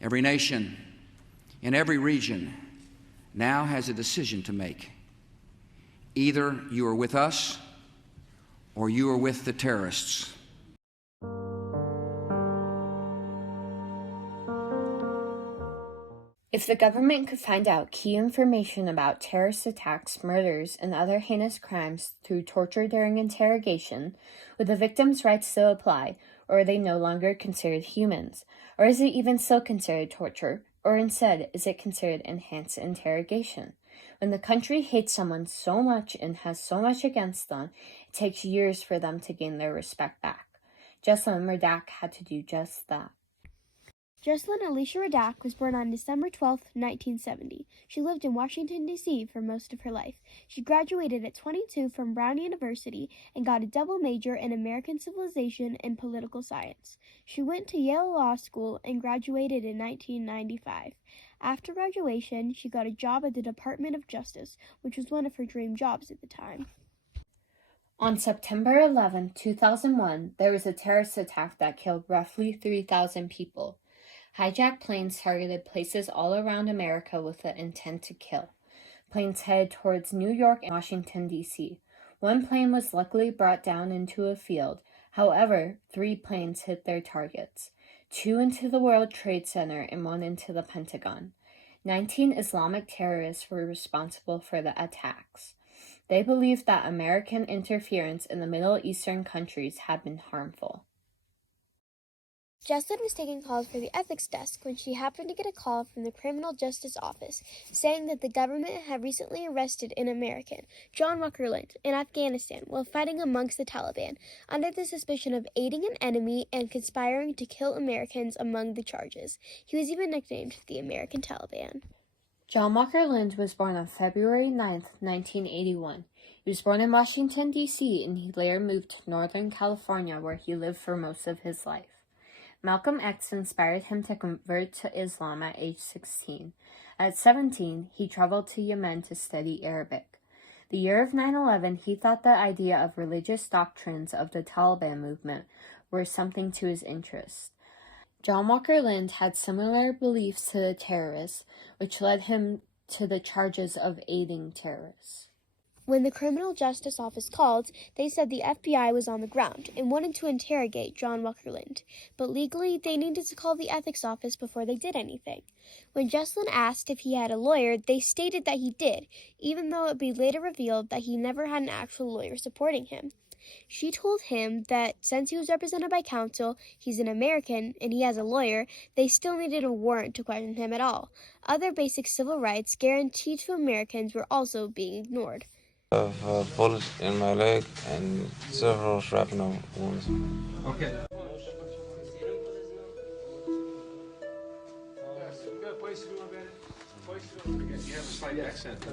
Every nation in every region now has a decision to make. Either you are with us or you are with the terrorists. If the government could find out key information about terrorist attacks, murders, and other heinous crimes through torture during interrogation, would the victims' rights still apply, or are they no longer considered humans? Or is it even still considered torture? Or instead, is it considered enhanced interrogation? When the country hates someone so much and has so much against them, it takes years for them to gain their respect back. Jesselyn Raddack had to do just that. Jesselyn Alicia Raddack was born on December 12, 1970. She lived in Washington, D.C. for most of her life. She graduated at 22 from Brown University and got a double major in American Civilization and Political Science. She went to Yale Law School and graduated in 1995. After graduation, she got a job at the Department of Justice, which was one of her dream jobs at the time. On September 11, 2001, there was a terrorist attack that killed roughly 3,000 people. Hijacked planes targeted places all around America with the intent to kill. Planes headed towards New York and Washington, D.C. One plane was luckily brought down into a field. However, 3 planes hit their targets, 2 into the World Trade Center and 1 into the Pentagon. 19 Islamic terrorists were responsible for the attacks. They believed that American interference in the Middle Eastern countries had been harmful. Jesselyn was taking calls for the ethics desk when she happened to get a call from the Criminal Justice Office saying that the government had recently arrested an American, John Walker Lindh, in Afghanistan while fighting amongst the Taliban under the suspicion of aiding an enemy and conspiring to kill Americans among the charges. He was even nicknamed the American Taliban. John Walker Lindh was born on February 9, 1981. He was born in Washington, D.C., and he later moved to Northern California, where he lived for most of his life. Malcolm X inspired him to convert to Islam at age 16. At 17, he traveled to Yemen to study Arabic. The year of 9/11, he thought the idea of religious doctrines of the Taliban movement were something to his interest. John Walker Lindh had similar beliefs to the terrorists, which led him to the charges of aiding terrorists. When the Criminal Justice Office called, they said the FBI was on the ground and wanted to interrogate John Walker Lindh, but legally they needed to call the ethics office before they did anything. When Jesselyn asked if he had a lawyer, they stated that he did, even though it would be later revealed that he never had an actual lawyer supporting him. She told him that since he was represented by counsel, he's an American, and he has a lawyer, they still needed a warrant to question him at all. Other basic civil rights guaranteed to Americans were also being ignored. I have a bullet in my leg and several shrapnel wounds. Okay. You have a slight accent.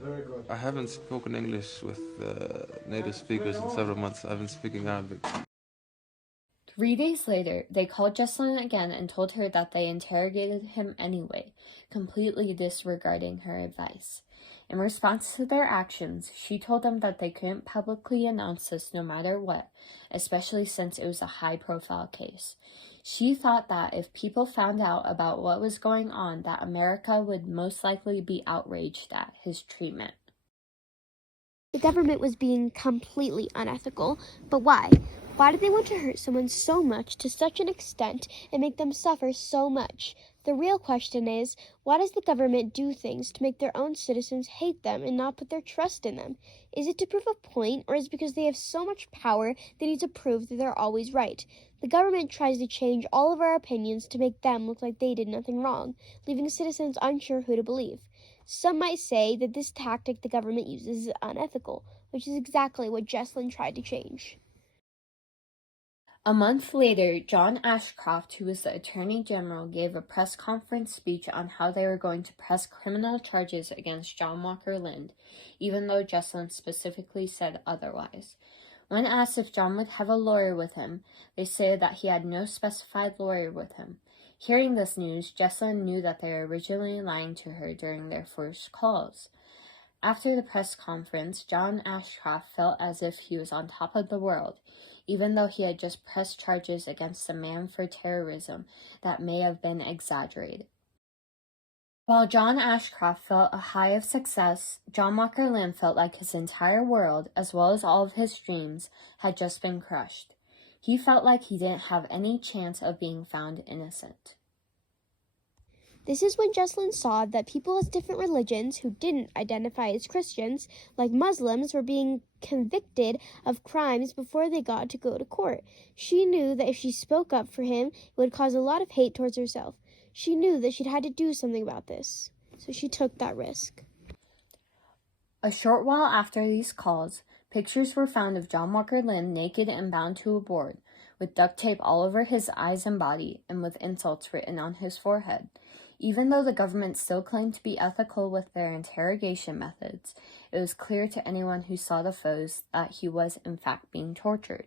Very good. I haven't spoken English with native speakers in several months. I've been speaking Arabic. 3 days later, they called Jesselyn again and told her that they interrogated him anyway, completely disregarding her advice. In response to their actions, she told them that they couldn't publicly announce this no matter what, especially since it was a high-profile case. She thought that if people found out about what was going on, that America would most likely be outraged at his treatment. The government was being completely unethical, but why? Why did they want to hurt someone so much to such an extent and make them suffer so much? The real question is, why does the government do things to make their own citizens hate them and not put their trust in them? Is it to prove a point, or is it because they have so much power they need to prove that they're always right? The government tries to change all of our opinions to make them look like they did nothing wrong, leaving citizens unsure who to believe. Some might say that this tactic the government uses is unethical, which is exactly what Jesselyn tried to change. A month later, John Ashcroft, who was the Attorney General, gave a press conference speech on how they were going to press criminal charges against John Walker Lindh, even though Jesselyn specifically said otherwise. When asked if John would have a lawyer with him, they said that he had no specified lawyer with him. Hearing this news, Jesselyn knew that they were originally lying to her during their first calls. After the press conference, John Ashcroft felt as if he was on top of the world, even though he had just pressed charges against a man for terrorism that may have been exaggerated. While John Ashcroft felt a high of success, John Walker Lynn felt like his entire world, as well as all of his dreams, had just been crushed. He felt like he didn't have any chance of being found innocent. This is when Jesselyn saw that people of different religions who didn't identify as Christians, like Muslims, were being convicted of crimes before they got to go to court. She knew that if she spoke up for him, it would cause a lot of hate towards herself. She knew that she'd had to do something about this, so she took that risk. A short while after these calls, pictures were found of John Walker Lynn naked and bound to a board, with duct tape all over his eyes and body, and with insults written on his forehead. Even though the government still claimed to be ethical with their interrogation methods, it was clear to anyone who saw the photos that he was in fact being tortured.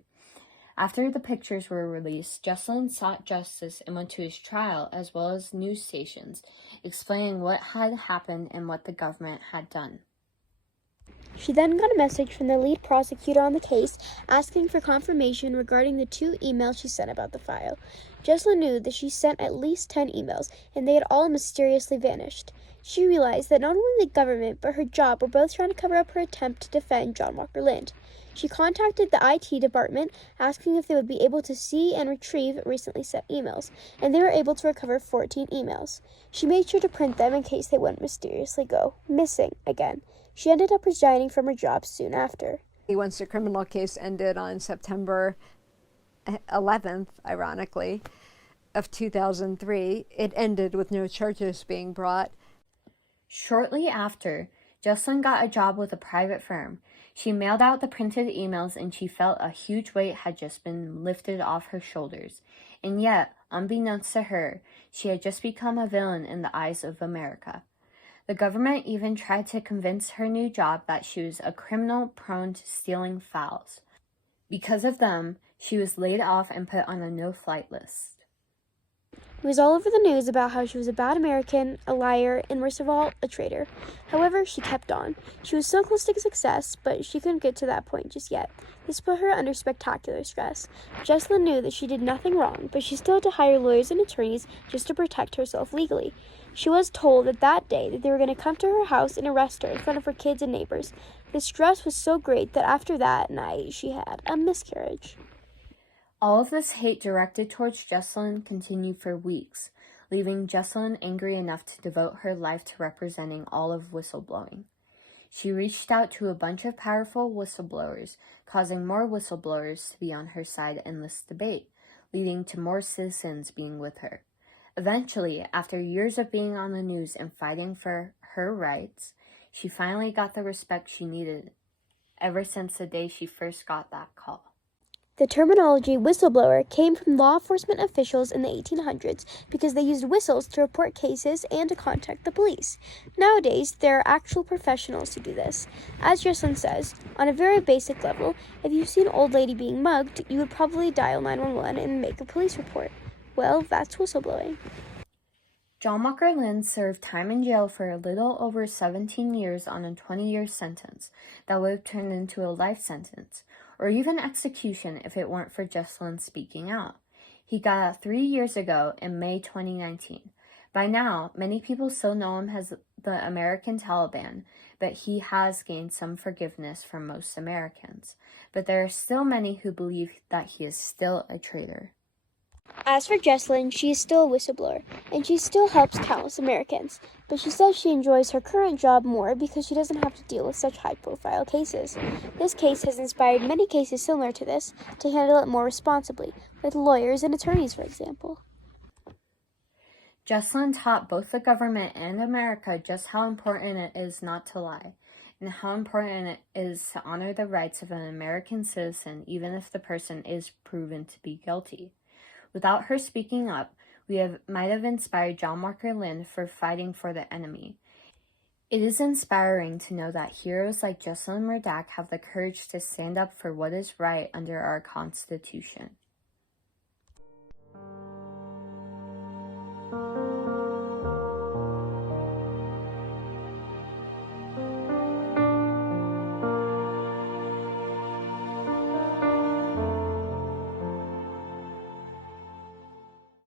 After the pictures were released, Jesselyn sought justice and went to his trial as well as news stations, explaining what had happened and what the government had done. She then got a message from the lead prosecutor on the case asking for confirmation regarding the 2 emails she sent about the file. Jesselyn knew that she sent at least 10 emails, and they had all mysteriously vanished. She realized that not only the government but her job were both trying to cover up her attempt to defend John Walker Lynn. She contacted the IT department asking if they would be able to see and retrieve recently sent emails, and they were able to recover 14 emails. She made sure to print them in case they wouldn't mysteriously go missing again. She ended up resigning from her job soon after. Once the criminal case ended on September 11th, ironically, of 2003, it ended with no charges being brought. Shortly after, Jesselyn got a job with a private firm. She mailed out the printed emails and she felt a huge weight had just been lifted off her shoulders. And yet, unbeknownst to her, she had just become a villain in the eyes of America. The government even tried to convince her new job that she was a criminal prone to stealing files. Because of them, she was laid off and put on a no-flight list. It was all over the news about how she was a bad American, a liar, and worst of all, a traitor. However, she kept on. She was so close to success, but she couldn't get to that point just yet. This put her under spectacular stress. Jesselyn knew that she did nothing wrong, but she still had to hire lawyers and attorneys just to protect herself legally. She was told that day that they were going to come to her house and arrest her in front of her kids and neighbors. The stress was so great that after that night, she had a miscarriage. All of this hate directed towards Jesselyn continued for weeks, leaving Jesselyn angry enough to devote her life to representing all of whistleblowing. She reached out to a bunch of powerful whistleblowers, causing more whistleblowers to be on her side in this debate, leading to more citizens being with her. Eventually, after years of being on the news and fighting for her rights, she finally got the respect she needed ever since the day she first got that call. The terminology whistleblower came from law enforcement officials in the 1800s because they used whistles to report cases and to contact the police. Nowadays, there are actual professionals who do this. As Jesselyn says, on a very basic level, if you see an old lady being mugged, you would probably dial 911 and make a police report. Well, that's whistleblowing. John Walker Lynn served time in jail for a little over 17 years on a 20-year sentence that would have turned into a life sentence, or even execution if it weren't for Jesselyn speaking out. He got out 3 years ago in May 2019. By now, many people still know him as the American Taliban, but he has gained some forgiveness from most Americans. But there are still many who believe that he is still a traitor. As for Jesselyn, she is still a whistleblower, and she still helps countless Americans, but she says she enjoys her current job more because she doesn't have to deal with such high-profile cases. This case has inspired many cases similar to this to handle it more responsibly, with lawyers and attorneys, for example. Jesselyn taught both the government and America just how important it is not to lie, and how important it is to honor the rights of an American citizen even if the person is proven to be guilty. Without her speaking up, might have inspired John Walker Lynn for fighting for the enemy. It is inspiring to know that heroes like Jesselyn Raddack have the courage to stand up for what is right under our Constitution.